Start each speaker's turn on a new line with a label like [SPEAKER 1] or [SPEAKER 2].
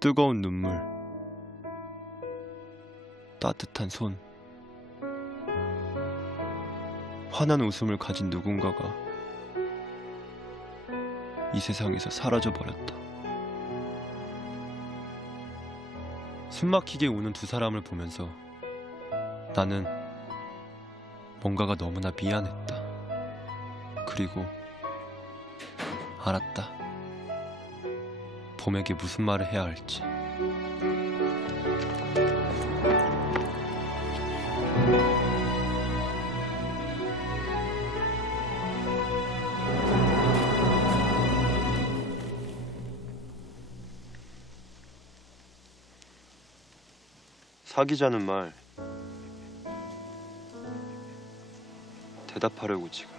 [SPEAKER 1] 뜨거운 눈물, 따뜻한 손, 환한 웃음을 가진 누군가가 이 세상에서 사라져 버렸다. 숨막히게 우는 두 사람을 보면서 나는 뭔가가 너무나 미안했다. 그리고 알았다. 봄에게 무슨 말을 해야 할지. 사귀자는 말 대답하려고 지금